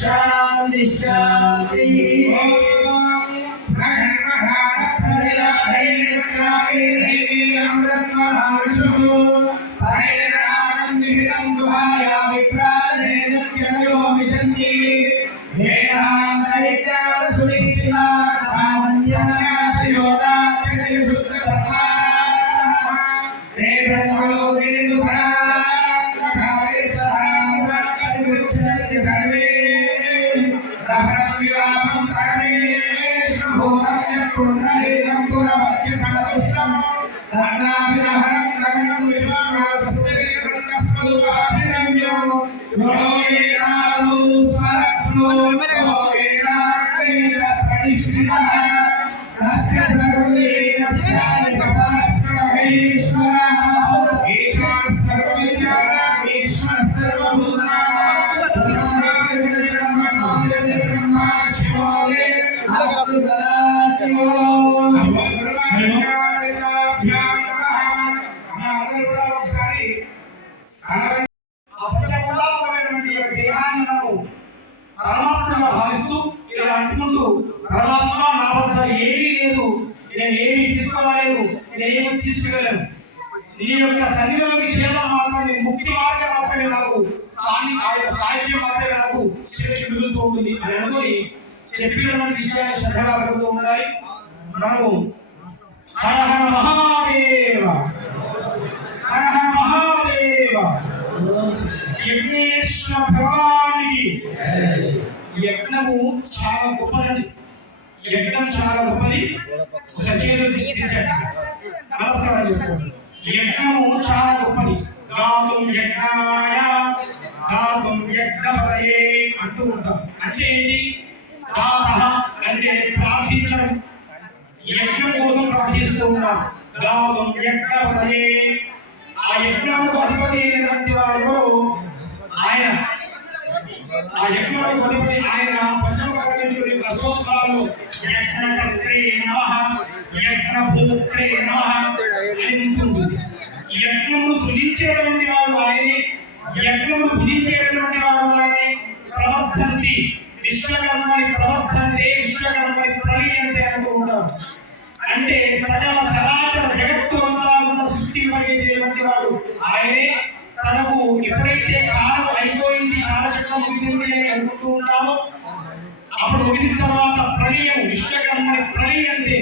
शांति शांति భావిస్తూ ఇలా అంటుకుంటూ పరమాత్మ నా వద్ద ఏమీ లేదు, నేను ఏమీ తీసుకోలేదు, నేనేమీ తీసుకువెళ్ళను, నీ యొక్క సన్నిధిలోకి క్షేమం మాత్రమే, ముక్తి మార్గం మాత్రమే నాకు సాహిత్యం మాత్రమే నాకు చివరికి మిగులుతూ ఉంటుంది అని అనుకొని చెప్పినటువంటి విషయాన్ని శ్రద్ధగా పెరుగుతూ ఉండాలి. మనము హర హర మహాదేవ హర హర మహాదేవ యజ్ఞేశ్వర భగవానికి. యజ్ఞము చాలా గొప్పది, యజ్ఞం చాలా గొప్పది. నమస్కారం చేసుకోండి. యజ్ఞము చాలా గొప్పది. గాతుం యజ్ఞాయ గాతుం యజ్ఞపతయే అంటూ ఉంటాం. అంటే ఏంటి? గాతః అంటే ప్రార్థించడం, యజ్ఞం కోసం ప్రార్థిస్తూ ఉంటాం. గాతుం యజ్ఞపతయే, ఆ యజ్ఞముకు అధిపతి అయినటువంటి వారు ఆయన, ఆ యజ్ఞముకు అధిపతి ఆయన. పంచముఖేశ్వరి స్తోత్రాల్లో యజ్ఞకర్త్రే నమః యజ్ఞభోక్త్రే నమః అని ఉంటుంది. యజ్ఞమును సృజించేటువంటి వాడు ఆయనే, యజ్ఞమును భుజించేటువంటి వాడు ఆయనే. ప్రవర్ధంతి విశ్వకర్మని ప్రవర్ధంతే విశ్వకర్మని ప్రళీయంతే అంటూ ఉంటారు. అంటే సకల చరాచర జగత్తు అంతా ఉన్న సృష్టింపజేసేటువంటి వాడు ఆయనే. తనకు ఎప్పుడైతే కాలం అయిపోయింది, కాలచక్రం ముగిసింది అని అనుకుంటూ ఉంటామో, అప్పుడు ముగిసిన తర్వాత ప్రళయం విశ్వకర్మని ప్రళీయంతే,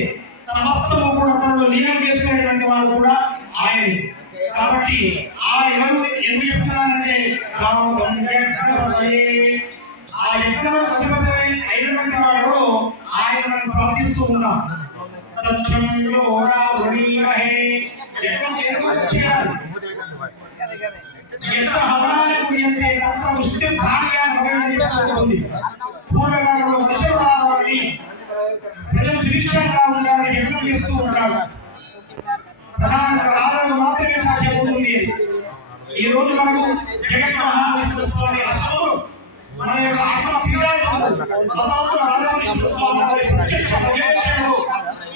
సమస్తము కూడా తనలో లీనం చేసుకునేటువంటి వాడు కూడా ఆయనే. కాబట్టి ఆ ఎవరు ఎందుకు చెప్తున్నానంటే ఆ యజ్ఞంలో అధిపతి అయినటువంటి వాడు ఆయన మనం ప్రార్థిస్తూ ఉన్నాం. ఎంత హవనానికి అంటే అంత ముష్టి భాగ్యాన్ని పూర్వకాలంలో దశరాలని ప్రజలు సురక్షంగా ఉండాలని యజ్ఞం చేస్తూ ఉంటారు. ప్రధానంగా రాజులు మాత్రమే సాధ్యమవుతుంది. ఈ రోజు మనకు జగత్ మహావిష్ణు స్వామి అసలు మన యొక్క ఆశ్రమ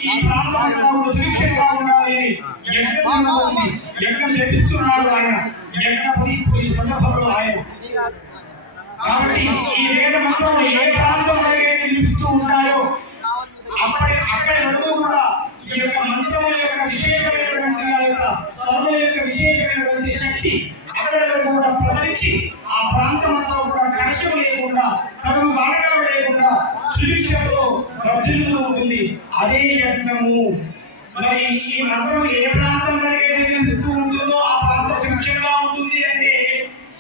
ఈ ప్రాంతంలో సురక్షంగా ఉండాలి యజ్ఞం చేపిస్తున్నారు ఆయన యజ్ఞపతి ఈ సందర్భంలో ఆయన. కాబట్టి ఈ వేద మంత్రం ఏ ప్రాంతంలో ఏది నిలుపుతూ ఉంటాయో అక్కడి వరకు కూడా ఈ యొక్క మంత్రం యొక్క విశేషమైనటువంటి ఆ యొక్క స్వరం యొక్క విశేషమైనటువంటి శక్తి అక్కడి వరకు కూడా ప్రసరించి ఆ ప్రాంతం అంతా కూడా కనెక్షన్ లేకుండా కరువు మాటకాలు లేకుండా సుభిక్షంలో వర్ధిల్లుతూ ఉంటుంది. అదే యజ్ఞము. మరి ఈ మంత్రం ఏ ప్రాంతం వరకు నిలుపుతూ ఉంటుందో ఆ ప్రాంతం సుభిక్షంగా ఉంటుంది. అంటే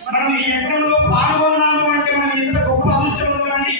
మనం ఈ యజ్ఞంలో పాల్గొన్నాము అంటే మనం ఎంత గొప్ప అదృష్టవంతులని.